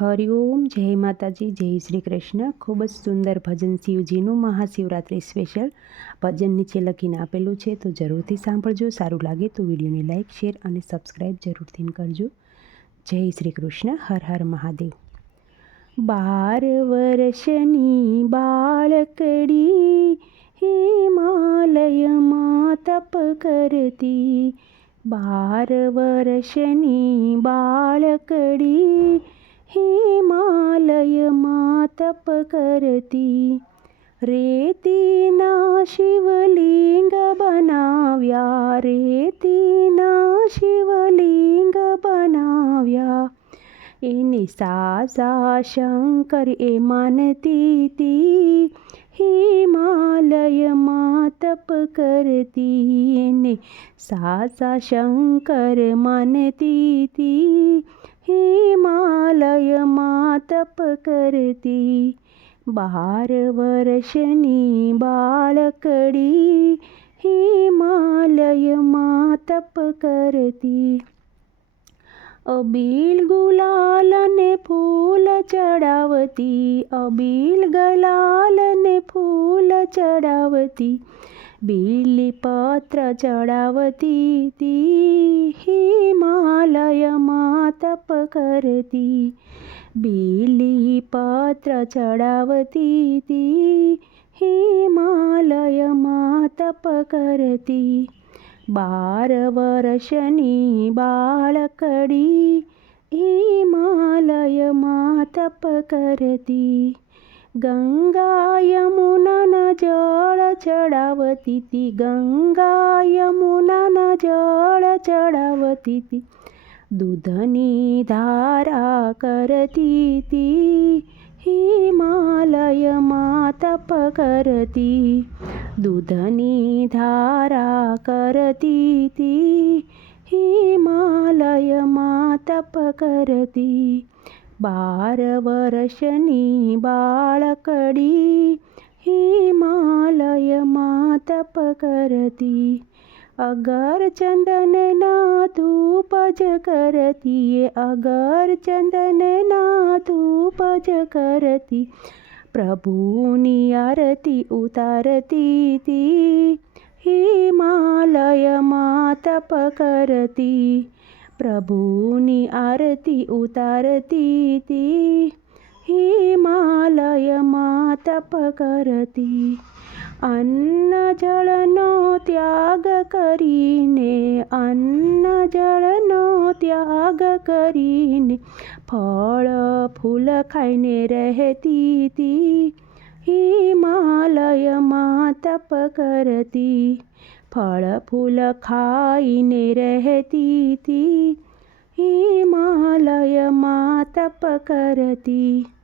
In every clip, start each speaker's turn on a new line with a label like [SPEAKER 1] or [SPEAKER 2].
[SPEAKER 1] હરિઓમ, જય માતાજી, જય શ્રી કૃષ્ણ. ખૂબ જ સુંદર ભજન શિવજીનું મહાશિવરાત્રિ સ્પેશિયલ ભજન નીચે લખીને આપેલું છે. તો જરૂરથી સાંભળજો. સારું લાગે તો વિડીયોને લાઇક શેર અને સબસ્ક્રાઈબ જરૂરથી કરજો. જય શ્રી કૃષ્ણ. હર હર મહાદેવ. બાર વર્ષની બાળકડી હિમાલયમાં તપ કરતી. બાર વર્ષની બાળકડી હિમાલયમાં તપ કરતી રેતીના શિવલિંગ બનાવ્યા રેતીના શિવલિંગ બનાવ્યા એની સાસા શંકર એ માનતી તી હિમાલયમાં તપ કરતી એને સાસા શંકર માનતી તી હિમાલયમાં તપ કરતી બાર વર્ષની બાળકડી હિમાલયમાં તપ કરતી અબીલ ગુલાલ ને ફૂલ ચડાવતી, અબીલ ગલાલ ને ફૂલ ચડાવતી બીલીપત્ર ચડાવતી, તી હિમાલયમાં તપ કરતી બીલીપત્ર ચડાવતી, તી હિમાલયમાં તપ કરતી. બાર વર્ષની બાળકડી હિમાલયમાં તપ કરતી. ગંગા યમુનાના જળ ચડાવતી તી ગંગા યમુનાના જળ ચડાવતી તી. દૂધની ધારા કરતી તી હિમાલયમાં તપ કરતી દૂધની ધારા કરતી તી હિમાલયમાં તપ કરતી બાર વર્ષની બાળકડી હિમાલયમાં તપ કરતી અગર ચંદનના ધૂપ જ કરતી, અગર ચંદનના ધૂપ જ કરતી, પ્રભુની આરતી ઉતારતી તી, હિમાલયમાં તપ કરતી, પ્રભુની આરતી ઉતારતી તી, હિમાલયમાં તપ કરતી. અન્ન જળનો ત્યાગ કરીને અન્ન જળનો ત્યાગ કરીને ફળ, ફૂલ ખાઈને રહેતી હતી હિમાલયમાં તપ કરતી, ફળ, ફૂલ ખાઈને રહેતી હતી હિમાલયમાં તપ કરતી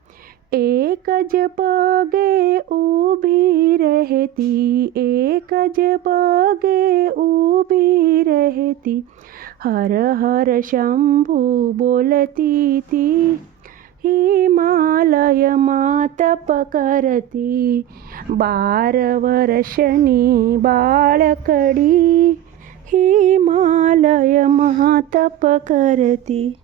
[SPEAKER 1] એક જ પગે ઊભી રહેતી, એક જ પગે ઊભી રહેતી. હર હર શંભુ બોલતી તી, હિમાલયમાં તપ કરતી. બાર વર્ષની બાળકડી હિમાલયમાં તપ કરતી.